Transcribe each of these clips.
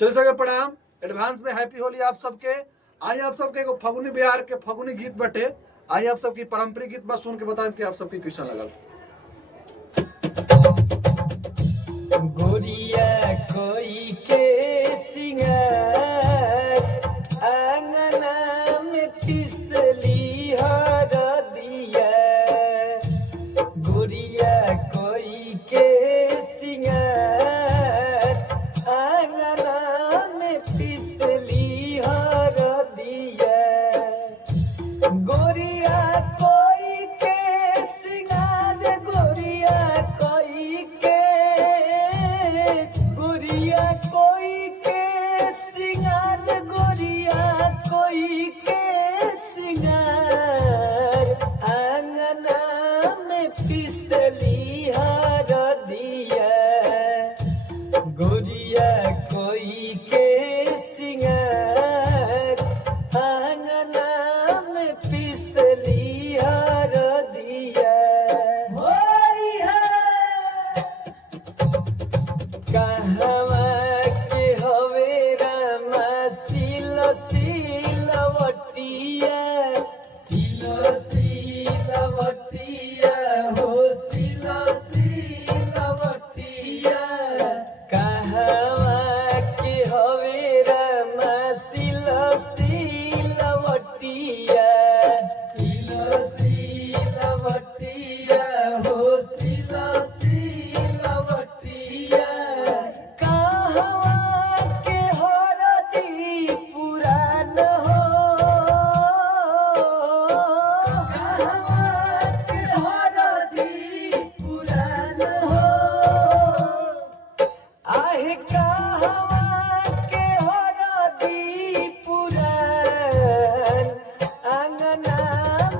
चलिए सके प्रणाम, एडवांस में हैप्पी होली आप सबके। आइए आप सबके एगो फगुनी बिहार के फगुनी गीत बटे, आइए आप सबकी पारंपरिक गीत बस सुन के बताएं कि आप सबकी कैसा लगल। गोरिया कोई के सिंगार आंगना में पिसली हरदिया, गोरिया कोई के सिंगार आंगना में पिसली हरदिया, गोरिया कोई के सिंगार, गोरिया कोई के, गोरिया कोई के सिंगार, गोरिया कोई के सिंगार आंगना में पिसली हरदिया, गोरिया कोई के सिंगार आंगना में पिसली हरदिया। कहवा के हवे रामा सिलो सिलवटिया, सिलो सिलवटिया हो सिलो सिलवटिया, कहवा के हवे रामा सिलो सिलवटिया, सिलो सिलवटिया हो सिलो सिलवटिया, कहवा के हरदी पुरान हो, कहवा के हरदी पुरान हो, आहे कहवा के हरदी पुरान आंगना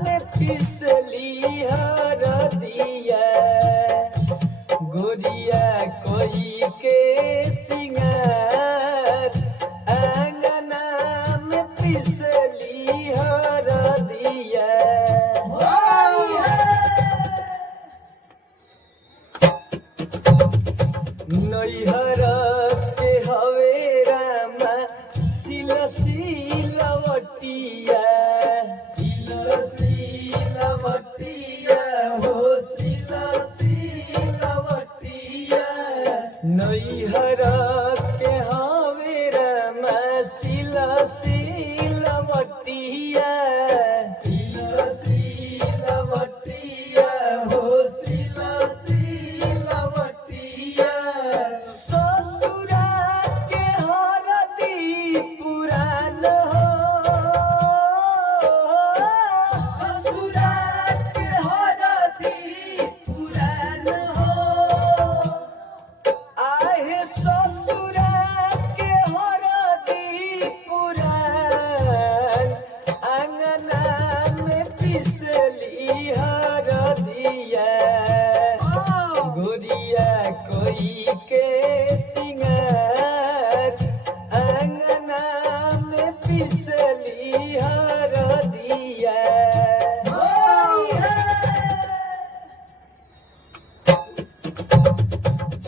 में पिसली हरदिया, गोरिया कोई के सिंगार आंगना में पिसली हरदिया। नैहर के हवे रामा सिल सिलवटिया, सिल सिलवटिया हो सिल सिलवटिया, नैहर के हवे रामा सिल सिलवटिया, सिल सिलवटिया हो सिल सिलवटिया, ससुरा के हरदी पुरान हो, ससुरा के हरदी पुरान हो, आहे ससुरा के हरदी पुरान आंगना में पिसली हरदिया, गोरिया कोई के सिंगार आंगना में पिसली हरदिया।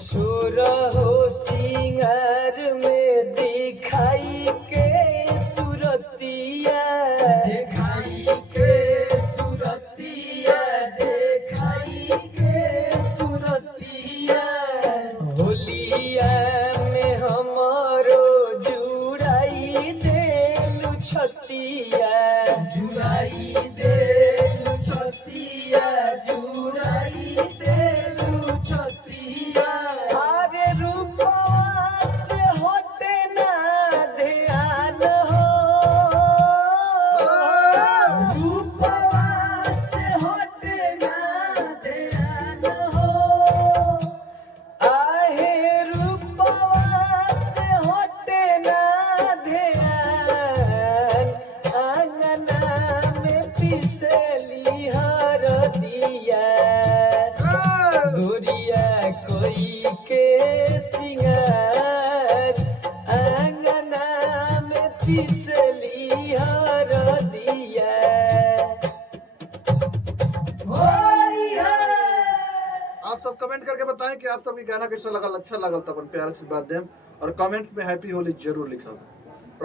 सुरहो सिंगार में दिखाई के सुरतिया, दिखाई के सुरतिया, दिखाई के सुरतिया, होलिया में हमरो जुड़ाई देलु छतिया, जुड़ाई देलु छतिया, जुड़ाई देलु छतिया, अरे रूपवा से हटे ना ध्यान हो, रूपवा से हटे ना ध्यान हो, आहे रूपवा से हटे ना ध्यान आंगना में पिसली हरदिया, गोरिया कोई के सिंगार आंगना में पिसली हरदिया। आप सब कमेंट करके बताएं कि आप सबकी गाना कैसा लगा, अच्छा लगा तो अपन प्यार से बात दें। और कमेंट में हैप्पी होली जरूर लिखब।